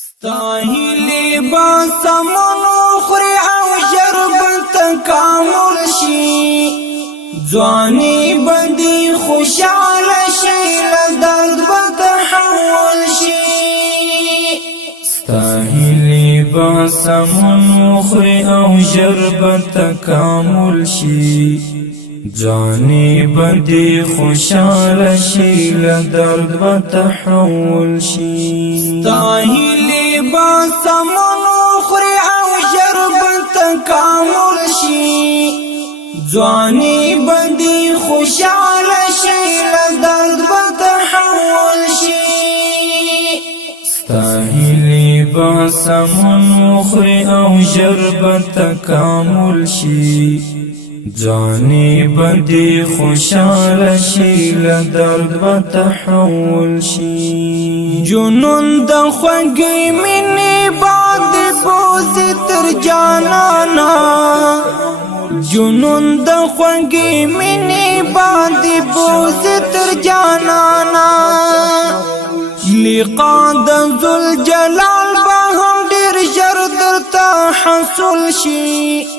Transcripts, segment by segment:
ستاهلی با سمنو خری او جرب تکامل شي ځواني بندي خوشحال شي لدرد بتحول شي ستاهلی با سمنو خری او جرب تکامل شي ځواني بندي خوشحال شي لدرد بتحول شي ستاهلی با سمنو خری او جرب تکامل شي ځواني بندي خوشحال شي لدرد بتحول شي ستاهلی با سمنو خری او جرب تکامل شي ځواني بندي خوشحال شي لدرد بتحول شي جنون د خوږې مینې باندې بوزي تر جانانا جنون د خوږې مینې باندې بوزي تر جانانا لقا د ذوالجلال به هم ډېر ژر درته حاصل شي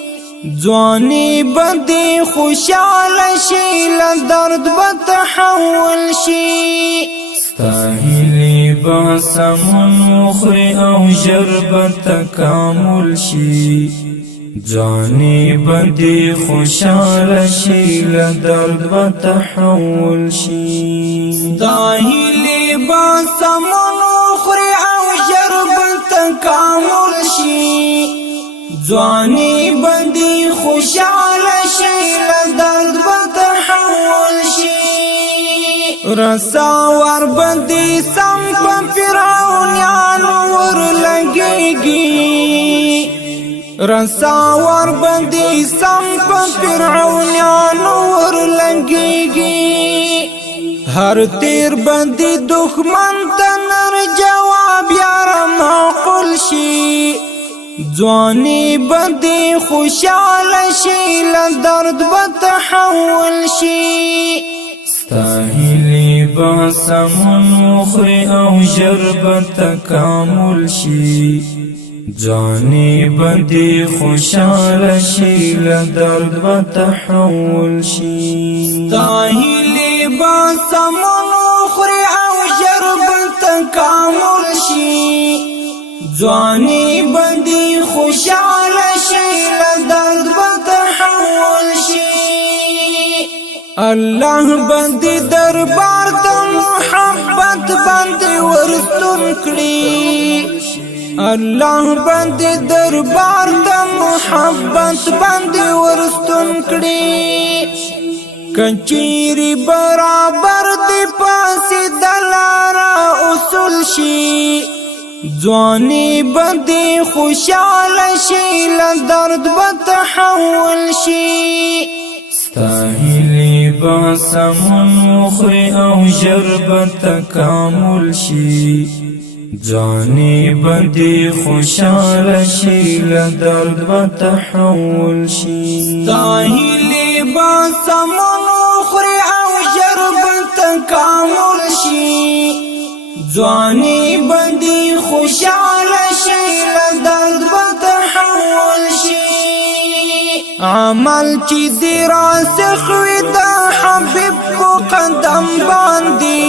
ځواني بندي خوشحال شي لدرد بتحول شي ستاهلی با سمنو خری او جرب تکامل شي ځواني بندي خوشحال شي لدرد بتحول شي ستاهلی با سمنو خری او جرب تکامل شي ځواني بندي خوشحال شي لدرد بتحول شي رسا ور بندي سم په فرعونانو ور لګيږي رسا ور بندي سم په فرعونانو ور لګيږي هر تیر بندي دښمن ته نر جواب یار معقول شي ځواني بندي خوشحال شي لدرد بتحول شي ستاهلی با سمنو خری او جرب تکامل شي ځواني بندي خوشحال شي لدرد بتحول شي ستاهلی با سمنو خری او جرب تکامل شي ځواني بندي خوشحال شي لدرد بتحول شي الله بندي دربار د محبت باندې ورستون کړی الله بندي دربار د محبت باندې ورستون کړی کچيري برابر دی پاسې دلارا اصول شي ځواني بندي خوشحال شي لدرد بتحول شي ستاهلی با سمنو خری او جرب تکامل شي ځواني بندي خوشحال شي لدرد بتحول شي ستاهلی با سمنو خری او جرب تکامل شي ځواني بندي خوشحال شي لدرد بتحول شي عمل چې دی راسخ وي د حبيب په قدم باندې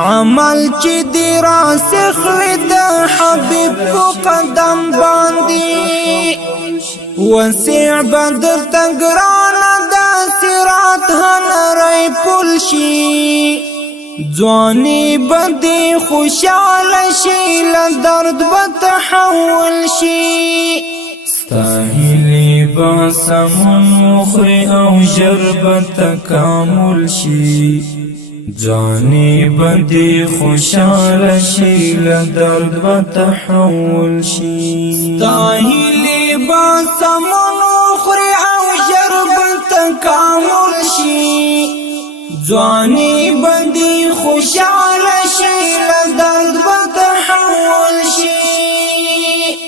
عمل چې دی راسخ وي د حبيب په قدم باندې وسع بدر تګران د صراط هنري پل شي ځواني بندي خوشحال شي لدرد بتحول شي ستاهلی با سمنو خری او جرب تکامل شي ځواني بندي خوشحال شي لدرد بتحول شي ستاهلی با سمنو خری او جرب تکامل شي ځواني بندي خوشحال شي لدرد بتحول شي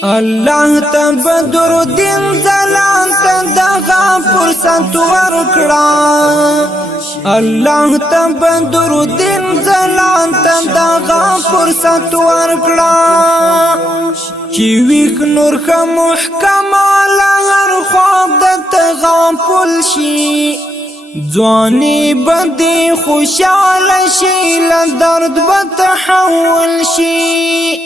الله تبدر دین زلان تدغا فرصت ورکړه الله تبدر دین زلان تدغا فرصت ورکړه چې ویک نور خ محکم لهر خواب د تغافل شي ځواني بدی خوشاله شي له درد به تحول شي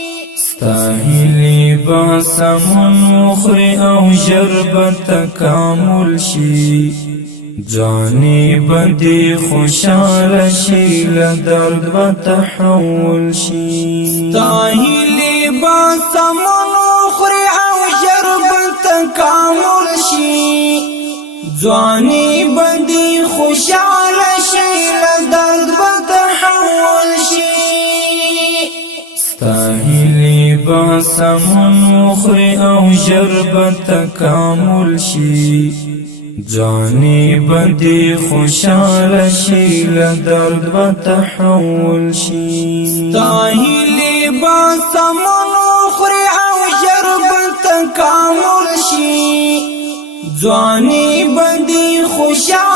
ستاهلی با سمون وخوري او ژر به تکامل شي ځواني بدی خوشاله شي له درد به تحول شي ستاهلی با سمون وخوري او ژر به تکامل شي ځواني بدی خوشاله شي له درد به تحول شي ستاهلی با سمون وخوري او ژر به تکامل شي ځواني بدی خوشاله شي له درد به تحول شي ستاهلی با سمون وخوري او ژر به تکامل شي ځواني بدی خوشاله